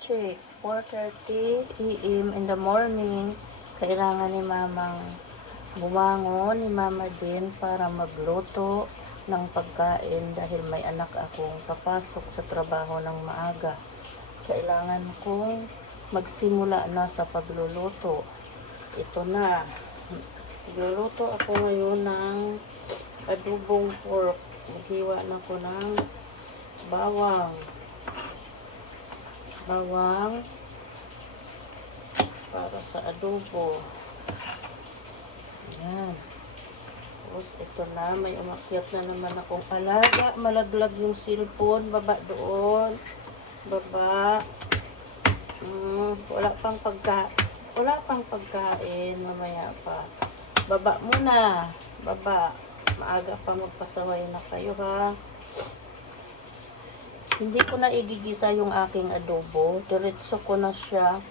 check. 4:30 AM in the morning. Kailangan ni mamang bumangon, ni mama din para magluto ng pagkain dahil may anak akong papasok sa trabaho ng maaga. Kailangan kong magsimula na sa pagluluto. Ito na. Magluluto ako ngayon ng adobong pork. Maghiwa na ko ng bawang para sa adobo. Ayan. Tapos ito na, may umakyat na naman akong alaga. Malaglag yung cellphone. Baba doon. Baba. Wala pang pagkain. Mamaya pa. Baba muna. Baba. Maaga pa magpasaway na kayo, ha. Hindi ko na igigisa yung aking adobo. Diretso ko na siya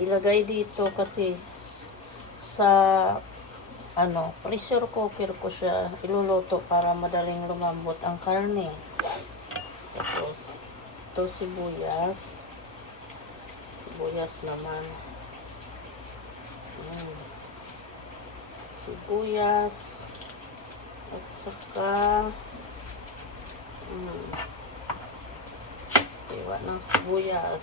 ilagay dito kasi sa pressure cooker ko siya iluluto para madaling lumambot ang karne. Tapos ito sibuyas naman. Sibuyas at saka iwa ng sibuyas.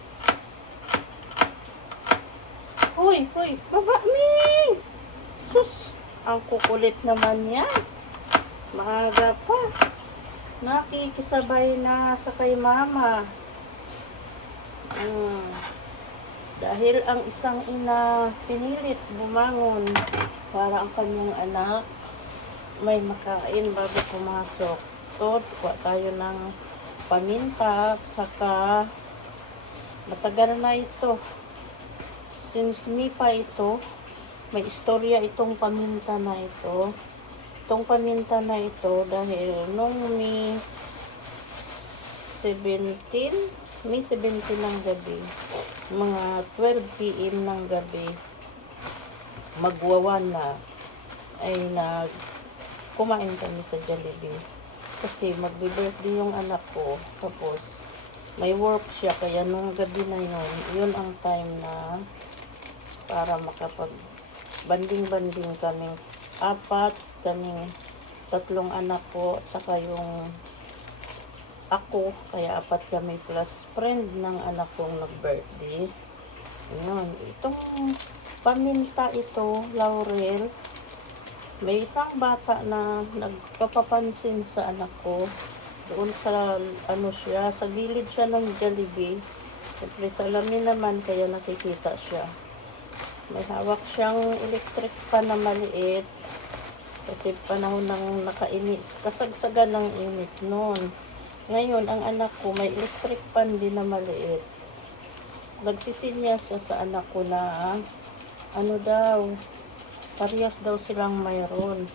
Hoy, baba mi! Sus, ang kukulit naman yan. Maaga pa. Nakikisabay na sa kay mama. Dahil ang isang ina pinilit bumangon para ang kanyang anak may makain bago pumasok. So, kuha tayo ng paminta, saka matagal na ito. Since me pa ito, may istorya itong paminta na ito. Itong paminta na ito dahil nung May 17 ng gabi, mga 12 PM ng gabi, magwawan na, ay kumain kami sa Jollibee. Kasi magbe-birthday yung anak ko, tapos may work siya, kaya nung gabi na yun ang time na para makapag-banding-banding kaming tatlong anak ko, at saka yung ako, kaya 4 kami plus friend ng anak kong nag-birthday. Yun, itong paminta ito, Laurel, may isang bata na nagpapapansin sa anak ko. Doon sa sa gilid siya ng Jollibee. Siyempre salamin naman, kaya nakikita siya. May hawak siyang electric pan na maliit. Kasi panahon ng nakainit, kasagsagan ng init noon. Ngayon, ang anak ko may electric pan din na maliit. Nagsisinya siya sa anak ko na parehas daw silang mayroon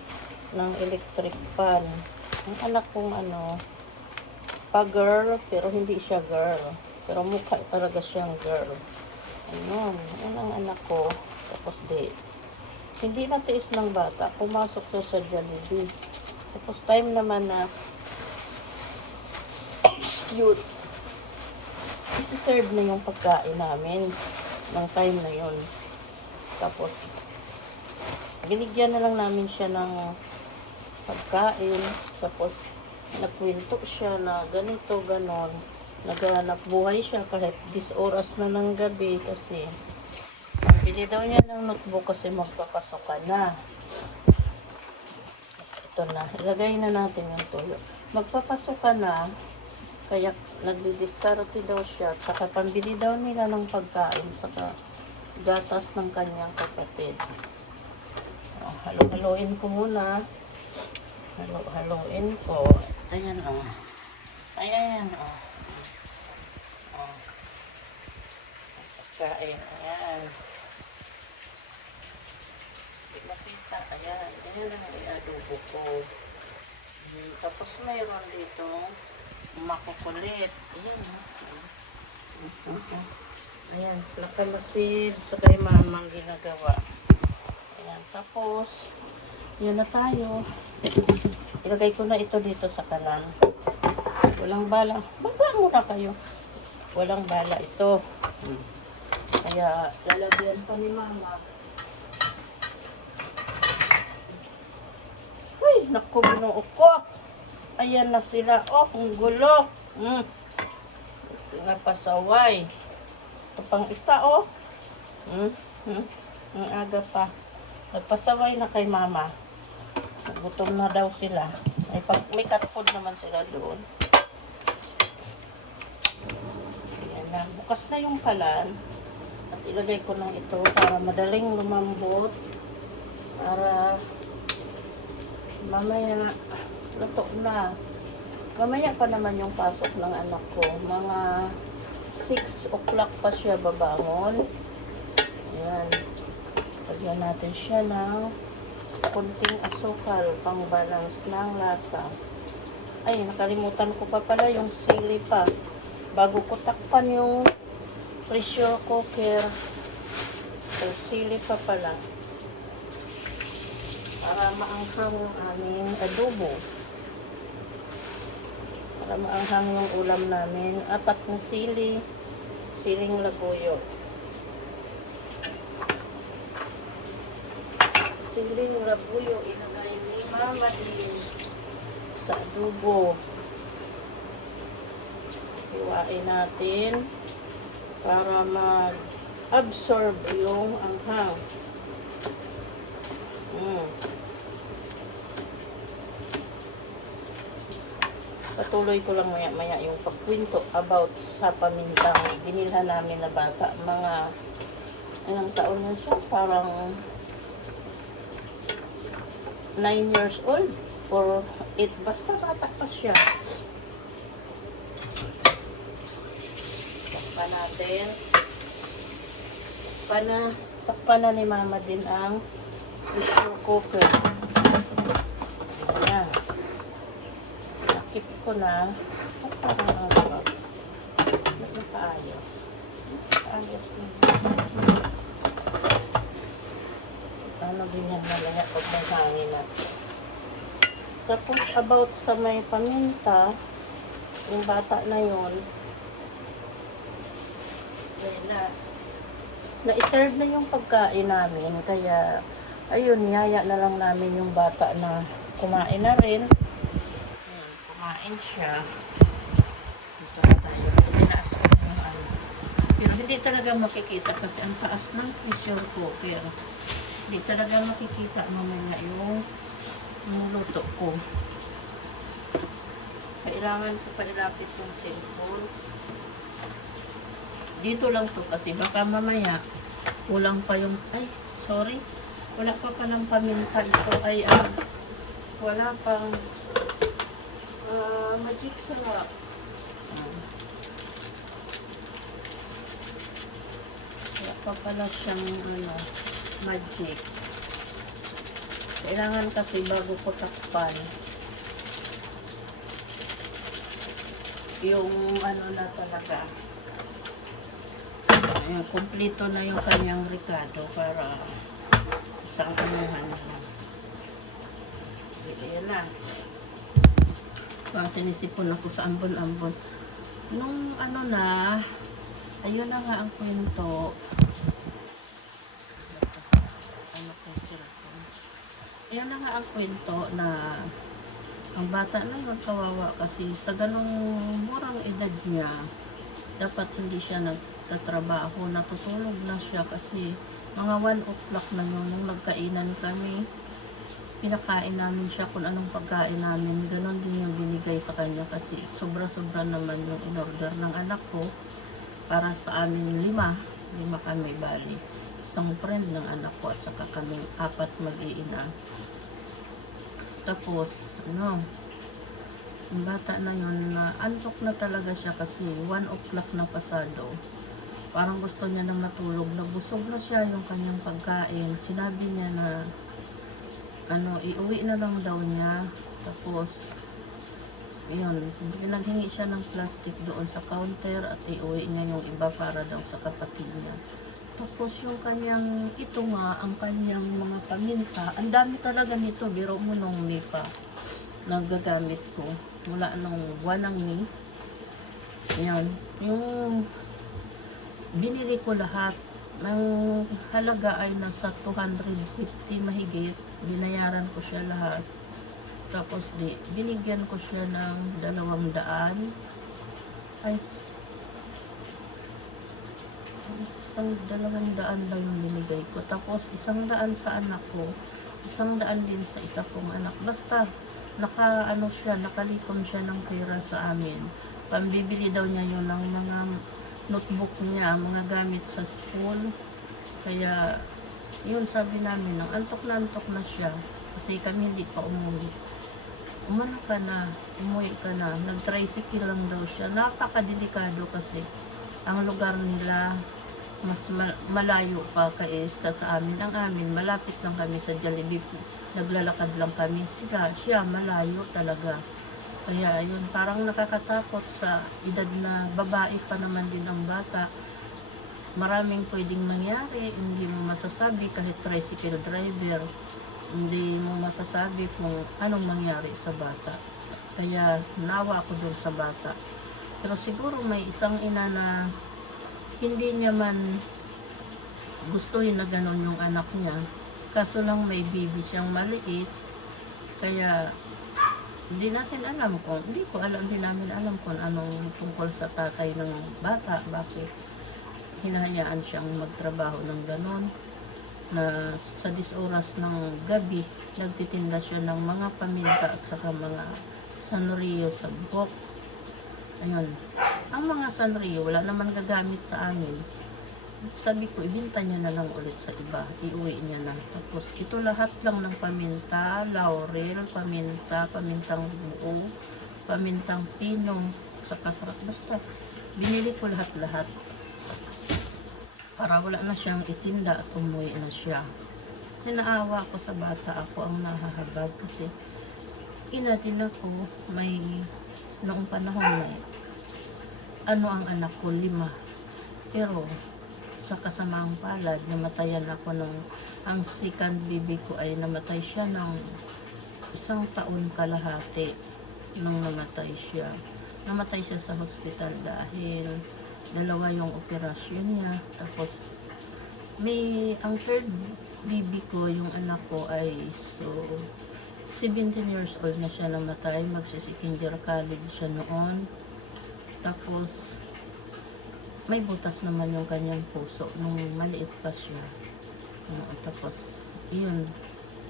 ng electric pan. Ang anak kong pa-girl, pero hindi siya girl. Pero mukha talaga siyang girl. Ayun ang anak ko. Tapos hindi natiis ng bata. Pumasok siya sa Jollibee. Tapos time naman na cute. Isi-serve na yung pagkain namin ng time na yun. Tapos binigyan na lang namin siya ng pagkain. Tapos nagkwento siya na ganito, ganon. Naghanap buhay siya kahit 10 oras na ng gabi kasi bili daw niya ng notebook kasi magpapasok ka na. Ito na, ilagay na natin yung tulo. Magpapasok ka na, kaya nagdi-diskarte daw siya, saka pambili daw nila ng pagkain, saka gatas ng kanyang kapatid. Halo-haloin ko muna. Halo-haloin ko. Ayan o. Ayan o. Pagkain. Ayan. Hindi makita. Ayan. Ayan ang iadobo ko. Tapos mayroon dito makukulit. Ayan o. Ayan. Nakamasid sa kay mamang ginagawa. Ayan. Tapos yun na tayo. Ilagay ko na ito dito sa kalan. Walang bala. Baba muna kayo. walang bala ito. Kaya lalagyan pa ni Mama. Uy, naku, binuo ko. Ayan na sila. Oh, ang gulo. Napasaway. Ito pang isa, oh. Ang aga pa. Nagpasaway na kay Mama. Gutom na daw sila. May cat food naman sila doon. Ayan na. Bukas na yung kalan. At ilagay ko na ito para madaling lumambot. Para mamaya luto na. Mamaya pa naman yung pasok ng anak ko. Mga 6 o'clock pa siya babangon. Ayan. Lagyan natin siya ng kunting asukal pang balance ng lasa. Ay, nakalimutan ko pa pala yung sili pa. Bago ko takpan yung pressure cooker. So, sili pa pala. Para maanghang yung aming adobo. Para maanghang yung ulam namin. 4 ng sili. Siling labuyo. Siling labuyo. Ilagay ni Mama din sa adobo. Hiwain natin para mag-absorb yung anghang. Patuloy ko lang maya-maya yung pagkwento about sa pamintang binilhan namin na bata. Mga ilang taon na siya? Parang 9 years old or 8. Basta bata pa siya. Takpan natin. Takpan na ni Mama din ang pressure cooker. Ayan. Nakip ko na. Parang nakakap. Nakaayos. Ayos na. Ano din yan malaya pag may hangin na. Tapos about sa may paminta, yung bata na yun, na-serve na yung pagkain namin. Kaya, ayun, niyaya na lang namin yung bata na kumain na rin. Kumain siya. Ito na tayo. Tinaas ko yung ano. Pero hindi talaga makikita kasi ang taas ng pressure cooker. Hindi talaga makikita mamaya yung luto ko. Kailangan ko pa ilapit yung cellphone. Dito lang to kasi baka mamaya kulang pa yung, ay, sorry. Wala pa palang paminta. Ito ay, wala pang magic sarap. Wala pa pala siyang, magic. Kailangan kasi bago ko takpan yung na talaga. Ayan, kumplito na yung kanyang ricado para isang anuhan na lang. Ayan na. Parang sinisipon ako sa ambon-ambon. Nung ayun na nga ang kwento. Ayan na nga ang kwento na ang bata na magkawawa kasi sa ganong murang edad niya, dapat hindi siya nagtatrabaho, natutulog na siya kasi mga 1 o'clock na yun nung nagkainan kami. Pinakain namin siya kung anong pagkain namin, ganon din yung binigay sa kanya kasi sobra-sobra naman yung in-order ng anak ko para sa amin 5 kami bali. Isang friend ng anak ko at saka kami 4 mag-iina. Tapos, yung bata na yun, antok na talaga siya kasi 1 o'clock na pasado. Parang gusto niya na matulog. Nabusog na siya yung kanyang pagkain. Sinabi niya na, iuwi na lang daw niya. Tapos, yun, pinaghingi siya ng plastic doon sa counter at iuwi niya yung iba para daw sa kapatid niya. Tapos yung kanyang, ito nga, ang kanyang mga paminta, ang dami talaga nito, biro mo nung May pa, nagagamit ko, mula nung buwan ng May. Yun. Yung binili ko lahat ng halaga ay nasa 250 mahigit. Binayaran ko siya lahat. Tapos binigyan ko siya ng 200. Ay, isang 200 lang yung binigay ko. Tapos 100 sa anak ko. 100 din sa isa kong anak. Basta, nakalikom siya ng pera sa amin. Pambibili daw niya yun ng mga notebook niya, mga gamit sa school. Kaya, yun sabi namin, antok na siya. Kasi kami hindi pa umuwi. Umano ka na, umuwi ka na. Nag-tricycle lang daw siya. Napakadelikado kasi ang lugar nila mas malayo pa kaysa sa amin. Ang amin, malapit lang kami sa Jollibee. Naglalakad lang kami. Siya malayo talaga. Kaya yun, parang nakakatakot sa edad na babae pa naman din ang bata. Maraming pwedeng mangyari, hindi mo masasabi kahit tricycle driver. Hindi mo masasabi kung anong mangyari sa bata. Kaya nawa ako dun sa bata. Pero siguro may isang ina na hindi niya man gustuhin na ganon yung anak niya. Kaso lang may baby siyang maliit. Kaya hindi namin alam kung anong tungkol sa tatay ng bata. Bakit hinahayaan siyang magtrabaho ng ganon. Na sa 10 oras ng gabi, nagtitinda siya ng mga paminta at saka mga sanrio sa buhok. Ayun. Ang mga sanrio, wala naman gagamit sa amin. Sabi ko, ibinta niya na lang ulit sa iba. Iuwi niya na. Tapos, ito lahat lang ng paminta, laurel, pamintang buo, pamintang pinong, saka sarap. Basta, binili ko lahat-lahat. Para wala na siyang itinda at umuwi na siya. Kasi naawa ko sa bata, ako ang nahahabag kasi ina din ako, noong panahon ang anak ko 5. Pero sa kasamaang palad, namatayan ako ang second baby ko ay namatay siya ng 1 taon kalahati nung namatay siya. Namatay siya sa hospital dahil 2 yung operasyon niya. Tapos ang third baby ko, yung anak ko ay 17 years old na siya namatay. Magsi-second year college siya noon. Tapos may butas naman yung kanyang puso nung maliit pa siya. Tapos yun,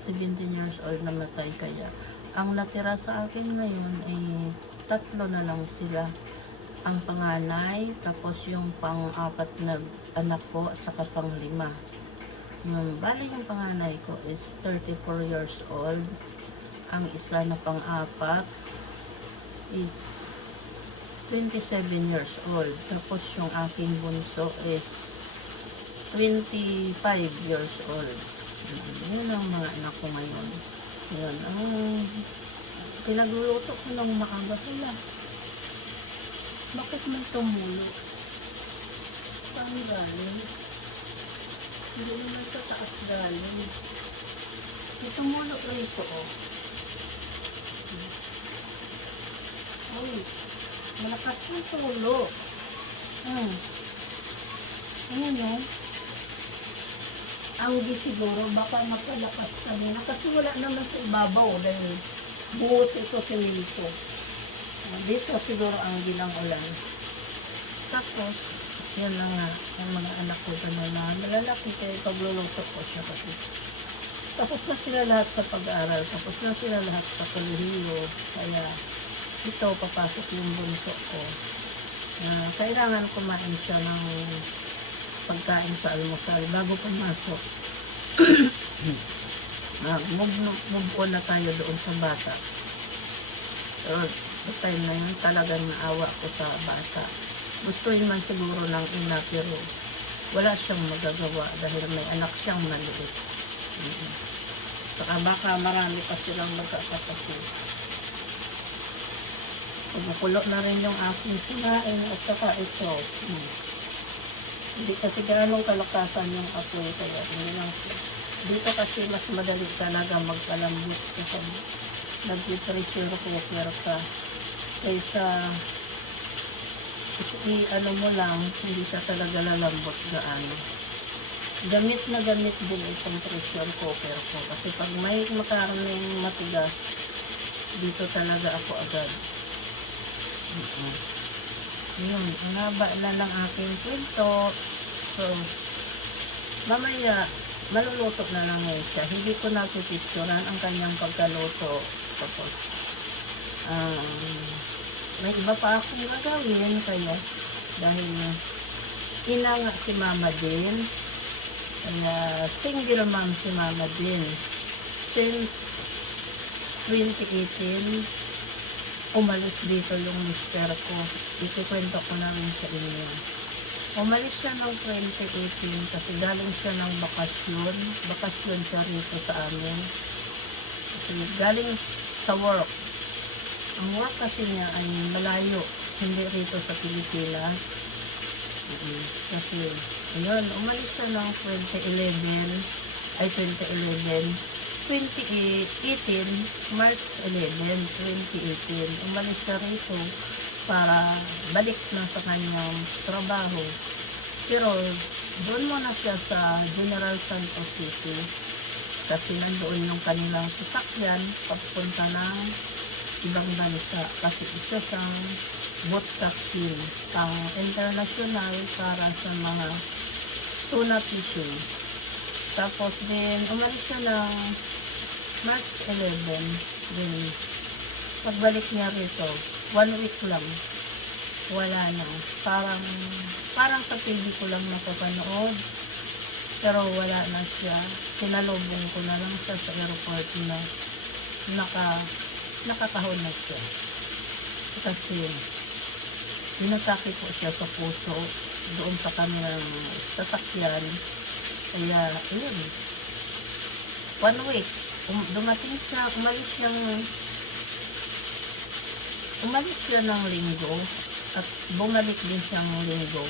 17 years old namatay. Kaya ang natira sa akin ngayon ay 3 na lang sila. Ang panganay, tapos yung pang-4 na anak ko at saka pang-5. Bali yung panganay ko is 34 years old. Ang isa na pang-4 is 27 years old. Tapos yung aking bunso is 25 years old. Yun ang mga anak ko ngayon. Yun. Pinagluluto ko ng maaga sila. Bakit may tumulo? Saan galing? Hindi naman sa taas galing. May tumulo rito, oh. Ay, malakas yung tulo. Ayan, oh. Ang di siguro, baka napalakas kanina. Kasi wala naman sa ibabaw dahil buhos ito sinilito. Dito siguro ang gilang ulan. Tapos, yan na nga, ang mga anak ko gano'n na malalaki kayo pagluluto ko siya kasi. Tapos na sila lahat sa pag-aaral, tapos na sila lahat sa kolehiyo. Kaya, ito, papasok yung bunso ko. Kailangan kumain siya ng pagkain sa almusal bago pumasok. Move on na tayo doon sa bata. So, the time na yun, talagang naawa ko sa bata. Gustuin man siguro ng ina, pero wala siyang magagawa dahil may anak siyang maliit. Saka baka marami pa silang magkakapatid. Kumukulo na rin yung aking sinain at saka ito. Hindi kasi ganong kalakasan yung apoy, kaya hindi lang siya. Dito kasi mas madali talaga magkalambot kasi nag-pressure cooker ka kaysa ano mo lang, hindi siya talaga lalambot gaano. Gamit na gamit din itong pressure cooker ko. Kasi pag may makarning matigas, dito talaga ako agad. Yun, ang haba na lang aking kwento. So, mamaya, maluluto na lang ngayon siya. Hindi ko napipicturan ang kanyang pagkaluto. Tapos, may iba pa akong gagawin. Kaya, dahil ina nga si mama din. Kaya, single mom si mama din. Since 2018, umalis dito yung mister ko. Ikukwento ko namin sa inyo. Umalis siya noong 2018 kasi galing siya ng bakasyon. Bakasyon siya rito sa amin. Kasi galing sa work. Ang work kasi niya ay malayo. Hindi rito sa Pilipinas. Kasi, ayun, umalis siya noong 2018, March 11, 2018. Umalis siya rito para balik na sa kanyang trabaho. Pero doon muna siya sa General Santos City kasi nandoon yung kanilang sasakyan papunta ng ibang bansa kasi isa siyang boat captain pang international para sa mga tuna fishing. Tapos din umalis siya ng March 11 din. Pagbalik niya rito 1 week lang, wala na. Parang sa TV ko lang napapanood, pero wala na siya. Sinalubong ko na lang siya sa airport na nakakahon na siya. Kasi, inatake ko siya sa puso doon sa kanilang sasakyan. Kaya, ayun. 1 week, dumating siya, umalis siya ng linggo at bumalik din siyang linggo. 1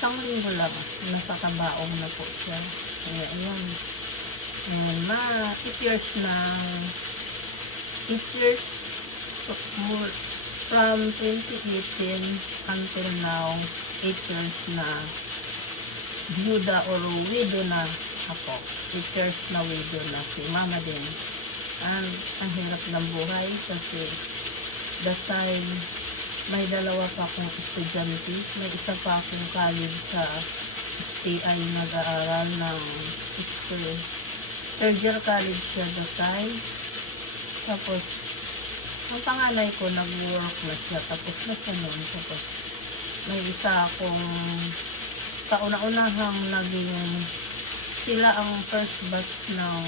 linggo lang, nasa kabaong na po siya. Kaya ayan. And 8 years from 2018 until now, 8 years na byuda or widow na ako. 8 years na widow na si mama din. And ang hirap ng buhay kasi that time, may dalawa pa akong estudyante. May isa pa akong college sa STI nag-aaral ng third year college siya that time. Tapos, ang panganay ko nag-work na siya. Tapos na siya noon. Tapos, may isa akong kauna-unahang naging sila ang first batch ng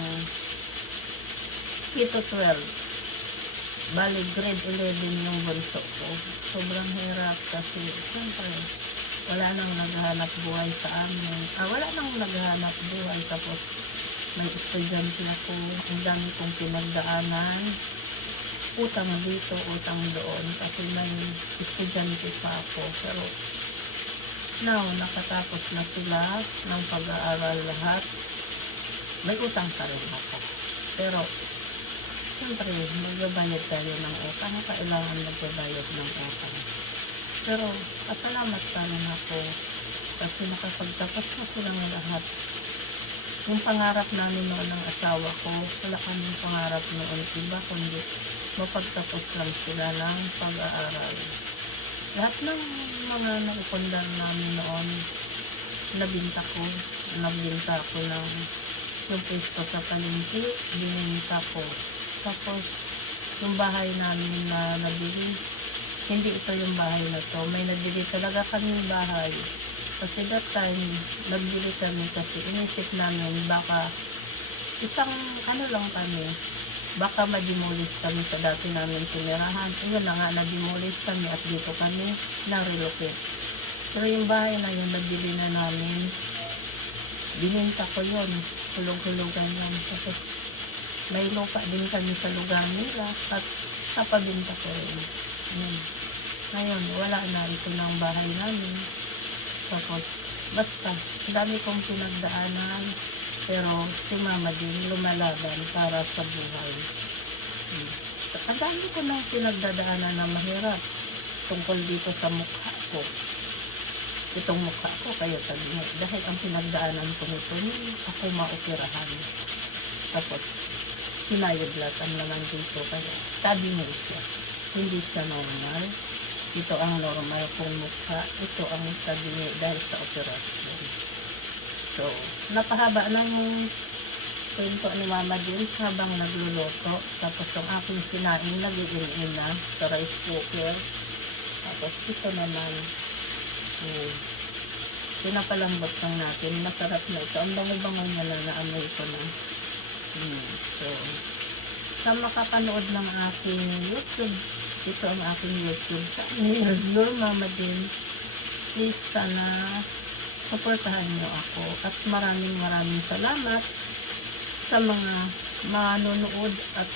K to 12. Bali, grade 11 yung bunso ko. Sobrang hirap kasi, siyempre, wala nang naghahanap buhay sa amin. Wala nang naghahanap buhay. Tapos, may estudyante ako. Ang dami kong pinagdaanan. Utang dito, utang doon. Kasi may estudyante pa ako. Pero, now, nakatapos na sila ng pag-aaral lahat. May utang pa rin ako. Pero, siyempre, magbabayad tayo ng utang. Kailangan magbabayad ng utang. Pero, pasalamat pa rin ako kasi nakapagtapos na silang lahat. Yung pangarap namin noon ng asawa ko, wala kaming pangarap noon iba, kundi mapagtapos lang sila ng pag-aaral. Lahat ng mga nakukundang namin noon, nabinta ko ng yung pwesto sa palengke, bininta ko. Tapos, yung bahay namin na nabili, hindi ito yung bahay na to. May nabili talaga kaming bahay. Kasi that time, nagbili kami kasi inisip namin baka isang lang kami, baka ma-demolish kami sa dati namin tinirahan. Ayun na nga, na-demolish kami at dito kami na-relocate. Pero yung bahay na yun, nabili na namin, bininta ko yun, hulog-hulugan yun. Tapos, may lupa din kami sa lugar nila at kapabinta ko rin. Ngayon, wala na ito ng bahay namin. Tapos, basta, dami kong pinagdaanan, pero si mama din lumalaban para sa buhay. Ang dami ko nang pinagdadaanan na mahirap. tungkol dito sa mukha ko. Itong mukha ko, kayo sabi niya, dahil ang pinagdaanan ko nito, ako maoperahan. Tapos, sinayoblat ang laman dito. Kaya, sabi mo siya, hindi siya normal. Ito ang normal kong mukha. Ito ang sabi niya dahil sa operasyon. So, napahaba ng kwento ni Mama din habang nagluluto. Tapos, ang aking sinaing nag-iin na sa rice cooker. Tapos, ito naman, pinapalambot lang natin. Masarap na ito. Ang bango-bango niya na naamoy ko na. So, sa makapanood ng aking YouTube, ito ang aking YouTube channel, Your Mama din. Please sana supportahan niyo ako. At maraming salamat sa mga manonood at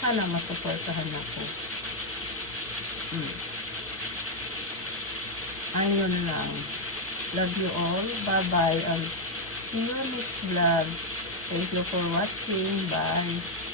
sana masuportahan ako. Ayun lang. Love you all. Bye-bye. And see you next vlog. Thank you for watching. Bye.